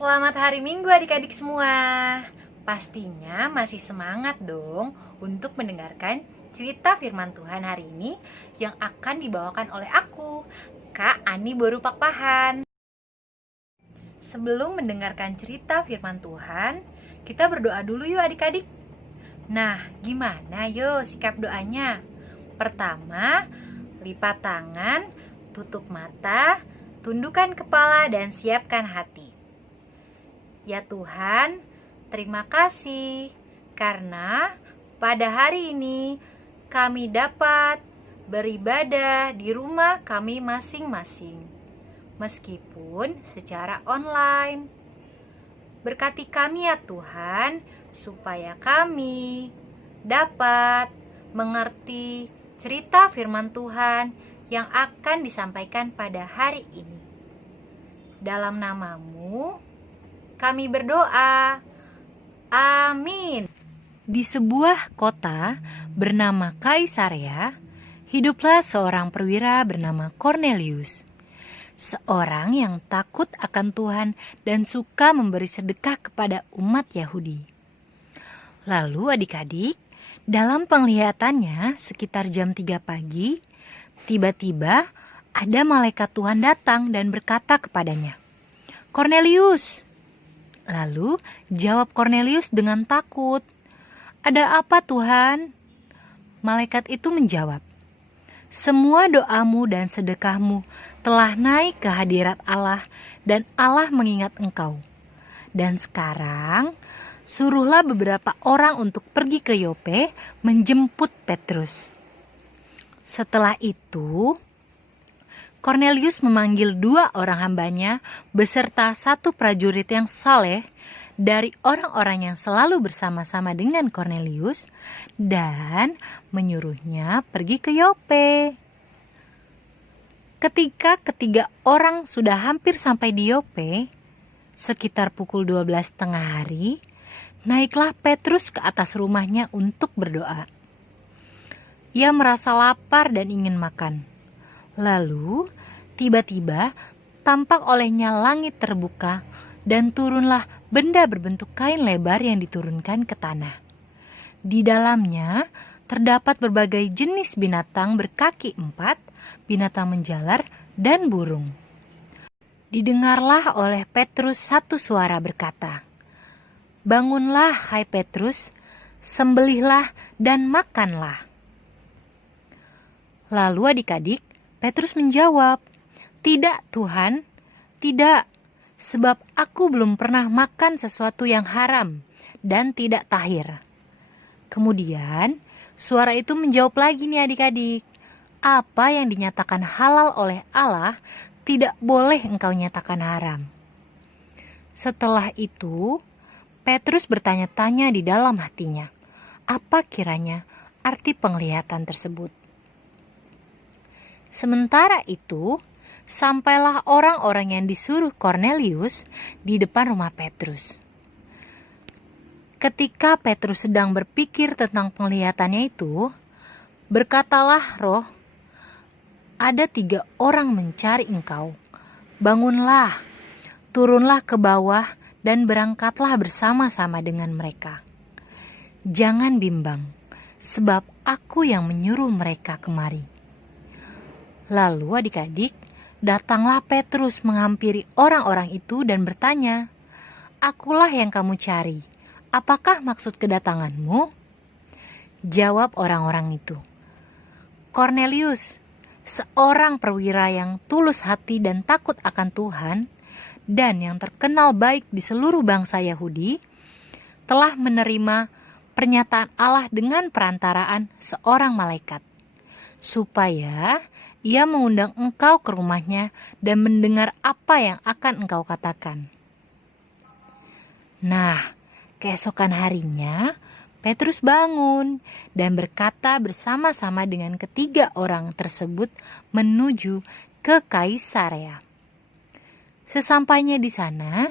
Selamat hari Minggu adik-adik semua. Pastinya masih semangat dong untuk mendengarkan cerita firman Tuhan hari ini yang akan dibawakan oleh aku, Kak Ani Boru Pakpahan. Sebelum mendengarkan cerita firman Tuhan, kita berdoa dulu yuk adik-adik. Nah, gimana yuk sikap doanya? Pertama, lipat tangan, tutup mata, tundukkan kepala dan siapkan hati. Ya Tuhan, terima kasih karena pada hari ini kami dapat beribadah di rumah kami masing-masing, meskipun secara online. Berkati kami ya Tuhan, supaya kami dapat mengerti cerita firman Tuhan yang akan disampaikan pada hari ini. Dalam namamu, kami berdoa. Amin. Di sebuah kota bernama Kaisarea, hiduplah seorang perwira bernama Cornelius. Seorang yang takut akan Tuhan dan suka memberi sedekah kepada umat Yahudi. Lalu adik-adik, dalam penglihatannya sekitar jam 3 pagi, tiba-tiba ada malaikat Tuhan datang dan berkata kepadanya, "Cornelius!" Lalu jawab Cornelius dengan takut, "Ada apa Tuhan?" Malaikat itu menjawab, "Semua doamu dan sedekahmu telah naik ke hadirat Allah dan Allah mengingat engkau. Dan sekarang suruhlah beberapa orang untuk pergi ke Yope menjemput Petrus." Setelah itu, Cornelius memanggil 2 orang hambanya beserta 1 prajurit yang saleh dari orang-orang yang selalu bersama-sama dengan Cornelius dan menyuruhnya pergi ke Yope. Ketika ketiga orang sudah hampir sampai di Yope, sekitar pukul 12:30 hari, naiklah Petrus ke atas rumahnya untuk berdoa. Ia merasa lapar dan ingin makan. Lalu, tiba-tiba tampak olehnya langit terbuka dan turunlah benda berbentuk kain lebar yang diturunkan ke tanah. Di dalamnya terdapat berbagai jenis binatang berkaki 4, binatang menjalar, dan burung. Didengarlah oleh Petrus satu suara berkata, "Bangunlah, hai Petrus, sembelihlah dan makanlah." Lalu adik-adik, Petrus menjawab, "Tidak Tuhan, tidak, sebab aku belum pernah makan sesuatu yang haram dan tidak tahir." Kemudian suara itu menjawab lagi nih adik-adik, "Apa yang dinyatakan halal oleh Allah tidak boleh engkau nyatakan haram." Setelah itu, Petrus bertanya-tanya di dalam hatinya, apa kiranya arti penglihatan tersebut. Sementara itu, sampailah orang-orang yang disuruh Cornelius di depan rumah Petrus. Ketika Petrus sedang berpikir tentang penglihatannya itu, berkatalah roh, "Ada 3 orang mencari engkau. Bangunlah, turunlah ke bawah dan berangkatlah bersama-sama dengan mereka. Jangan bimbang, sebab aku yang menyuruh mereka kemari." Lalu adik-adik, datanglah Petrus menghampiri orang-orang itu dan bertanya, "Akulah yang kamu cari. Apakah maksud kedatanganmu?" Jawab orang-orang itu, "Cornelius, seorang perwira yang tulus hati dan takut akan Tuhan, dan yang terkenal baik di seluruh bangsa Yahudi, telah menerima pernyataan Allah dengan perantaraan seorang malaikat, supaya ia mengundang engkau ke rumahnya dan mendengar apa yang akan engkau katakan." Nah, keesokan harinya, Petrus bangun dan berkata bersama-sama dengan ketiga orang tersebut menuju ke Kaisarea. Sesampainya di sana,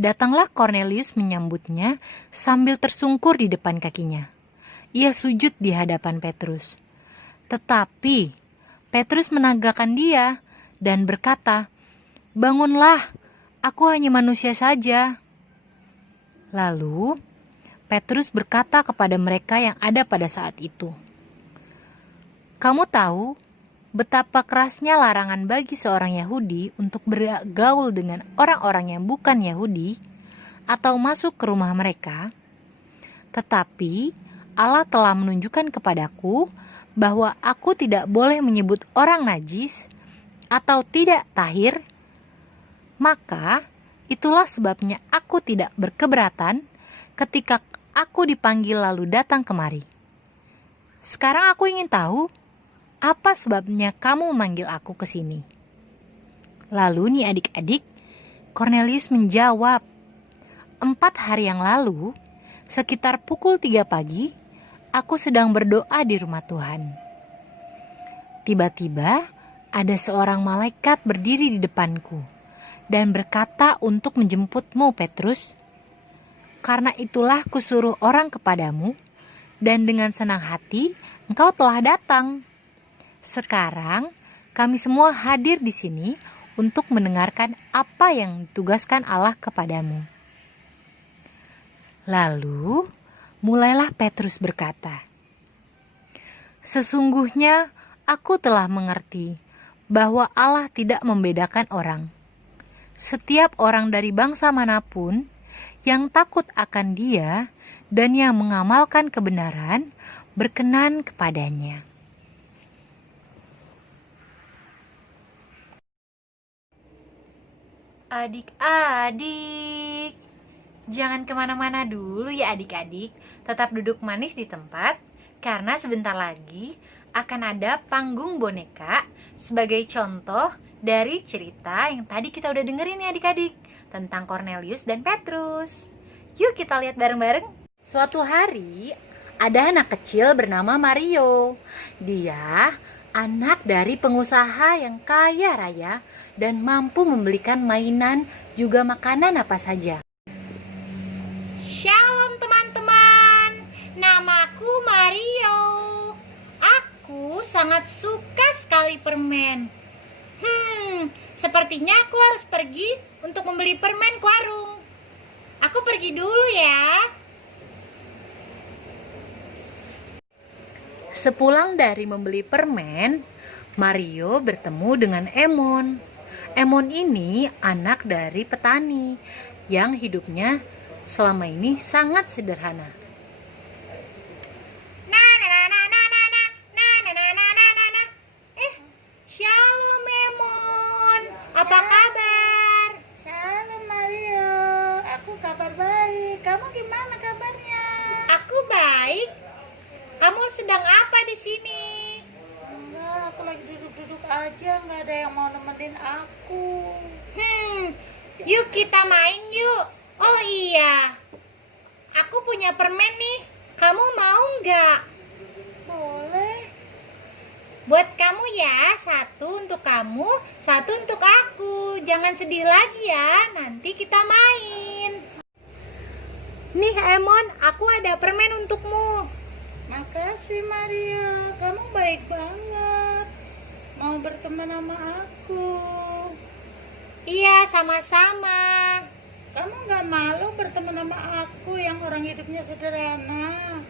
datanglah Cornelius menyambutnya sambil tersungkur di depan kakinya. Ia sujud di hadapan Petrus. Tetapi Petrus menegakkan dia dan berkata, "Bangunlah, Aku hanya manusia saja." Lalu Petrus berkata kepada mereka yang ada pada saat itu, "Kamu tahu betapa kerasnya larangan bagi seorang Yahudi untuk bergaul dengan orang-orang yang bukan Yahudi atau masuk ke rumah mereka. Tetapi Allah telah menunjukkan kepadaku bahwa aku tidak boleh menyebut orang najis atau tidak tahir. Maka itulah sebabnya aku tidak berkeberatan ketika aku dipanggil lalu datang kemari. Sekarang aku ingin tahu, apa sebabnya kamu memanggil aku ke sini?" Lalu nih adik-adik, Cornelius menjawab, 4 hari yang lalu, sekitar pukul 3 pagi, aku sedang berdoa di rumah Tuhan. Tiba-tiba ada seorang malaikat berdiri di depanku dan berkata untuk menjemputmu, Petrus. Karena itulah kusuruh orang kepadamu, dan dengan senang hati engkau telah datang. Sekarang kami semua hadir di sini untuk mendengarkan apa yang ditugaskan Allah kepadamu. Lalu mulailah Petrus berkata, "Sesungguhnya aku telah mengerti bahwa Allah tidak membedakan orang. Setiap orang dari bangsa manapun yang takut akan Dia dan yang mengamalkan kebenaran berkenan kepadanya." Adik-adik, jangan kemana-mana dulu ya adik-adik. Tetap duduk manis di tempat, karena sebentar lagi akan ada panggung boneka sebagai contoh dari cerita yang tadi kita udah dengerin ya adik-adik, tentang Cornelius dan Petrus. Yuk kita lihat bareng-bareng. Suatu hari ada anak kecil bernama Mario. Dia anak dari pengusaha yang kaya raya dan mampu membelikan mainan juga makanan apa saja. Shalom teman-teman, namaku Mario. Aku sangat suka sekali permen. Sepertinya aku harus pergi untuk membeli permen ke warung. Aku pergi dulu ya. Sepulang dari membeli permen, Mario bertemu dengan Emon. Emon ini anak dari petani yang hidupnya selama ini sangat sederhana. Shalom Emon, apa kabar? Shalom Mario, aku kabar baik. Kamu gimana kabarnya? Aku baik. Kamu sedang apa di sini? Enggak, aku lagi duduk-duduk aja, nggak ada yang mau nemenin aku. Yuk kita main yuk. Oh iya, aku punya permen nih. Kamu mau nggak? Boleh. Buat kamu ya, satu untuk kamu, satu untuk aku. Jangan sedih lagi ya, nanti kita main. Nih Emon, aku ada permen untukmu. Makasih Mario, kamu baik banget. Mau berteman sama aku. Iya, sama-sama. Kamu nggak malu berteman sama aku yang orang hidupnya sederhana?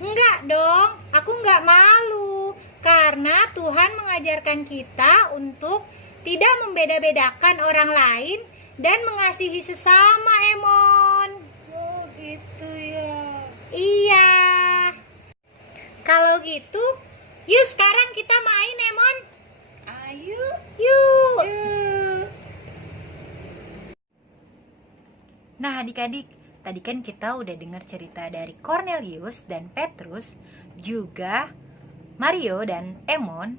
Enggak dong, aku enggak malu. Karena Tuhan mengajarkan kita untuk tidak membeda-bedakan orang lain dan mengasihi sesama, Emon. Oh gitu ya. Iya. Kalau gitu, yuk sekarang kita main, Emon. Ayo. Yuk. Yuk. Nah adik-adik, tadi kan kita udah dengar cerita dari Cornelius dan Petrus, juga Mario dan Emon,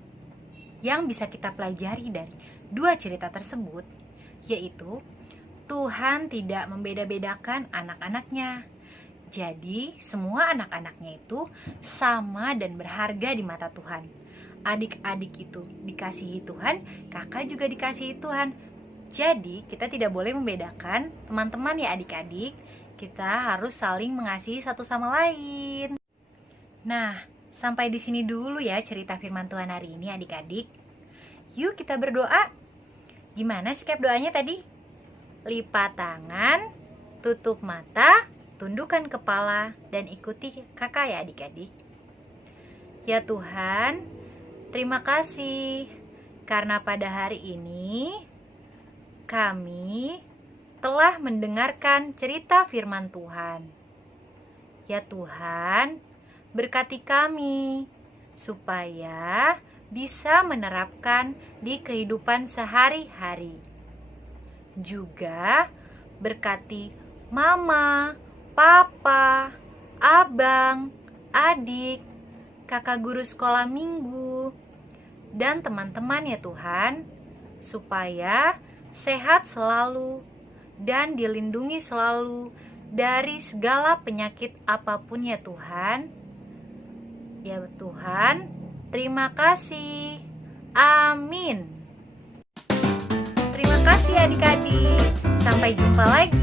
yang bisa kita pelajari dari dua cerita tersebut, yaitu Tuhan tidak membeda-bedakan anak-anaknya. Jadi semua anak-anaknya itu sama dan berharga di mata Tuhan. Adik-adik itu dikasihi Tuhan, kakak juga dikasihi Tuhan. Jadi kita tidak boleh membedakan teman-teman ya adik-adik. Kita harus saling mengasihi satu sama lain. Nah, sampai di sini dulu ya cerita firman Tuhan hari ini adik-adik. Yuk kita berdoa. Gimana sikap doanya tadi? lipat tangan, tutup mata, tundukkan kepala, dan ikuti kakak ya adik-adik. Ya Tuhan, terima kasih karena pada hari ini kami telah mendengarkan cerita firman Tuhan. Ya Tuhan, berkati kami supaya bisa menerapkan di kehidupan sehari-hari. Juga berkati mama, papa, abang, adik, kakak guru sekolah minggu, dan teman-teman ya Tuhan, supaya sehat selalu dan dilindungi selalu dari segala penyakit apapun ya Tuhan. Ya Tuhan, terima kasih. Amin. Terima kasih adik-adik. Sampai jumpa lagi.